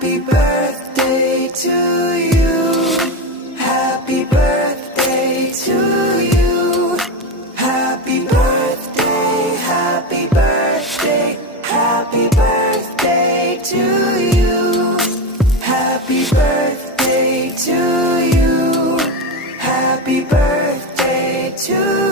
Happy birthday to you. Happy birthday to you. Happy birthday, happy birthday, happy birthday to you. Happy birthday to you. Happy birthday to you.